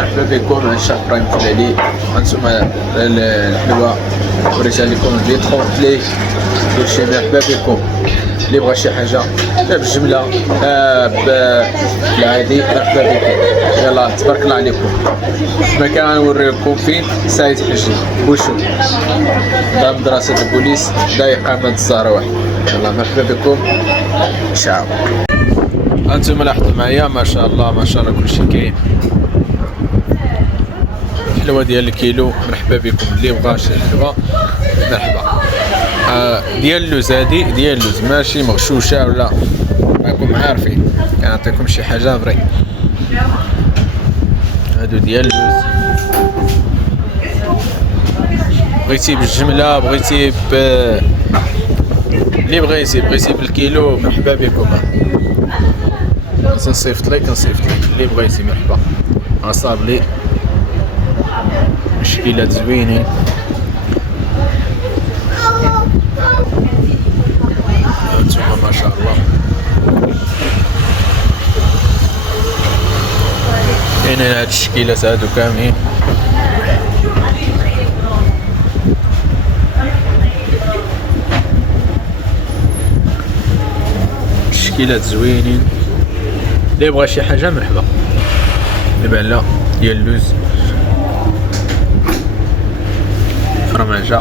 مرحبا بكم على الشهر برايم فلالي. هانتوما الحلوة وريتها لكم الفيترو بلي كلشي. مرحبا بكم اللي بغى شي حاجة بالجملة بالعادي مرحبا بكم. يلا تبارك الله عليكم. المكان غنوريكم فين سايد حجي بوشو دا مدرسة البوليس دا إقامة الزهراء. يلا مرحبا بكم. شاو. هانتوما لاحظوا معايا ما شاء الله ما شاء الله كلشي كاين. الحلوة ديال الكيلو مرحبا بكم اللي بغا شي حلوة مرحبا. ديال اللوز هادي ديال اللوز ماشي مغشوشة ولا راكم عارفين كنعطيكم شي حاجة فري. هادو ديال اللوز بغيتي بالجملة بغيتي اللي بغيتي بالكيلو مرحبا بكم. نصيفط لك اللي بغيتي مرحبا. صاب لي مشكلات زوينين. هانتوما ما شاء الله كاينين هاد الشكيلات هادو كاملين. الشكيلات زوينين. اللي بغا شي حاجة مرحبا. دابا لا ديال اللوز فرماجة.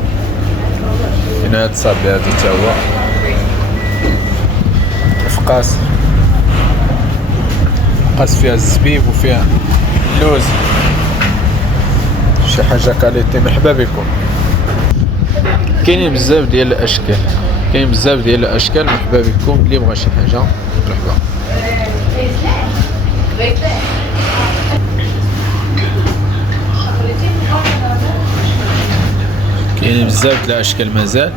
كاين هاد الصابي هادو تا هو فقاس فيها الزبيب وفيها اللوز شي حاجة كاليتي. مرحبا بكم. كاينين بزاف ديال الاشكال. مرحبا بكم اللي بغا شي حاجة مرحبا. كاينين بزاف د الاشكال مازال.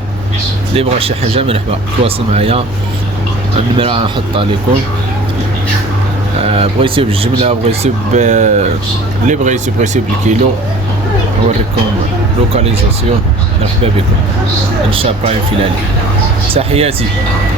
اللي بغا شي حاجه مرحبا تواصل معايا. النمره نحطها لكم. بغيتو بالجمله بغيتو اللي بغيتو بالكيلو نوريكم لوكاليزاسيون. مرحبا بكم. انشا برايم فلالي. تحياتي.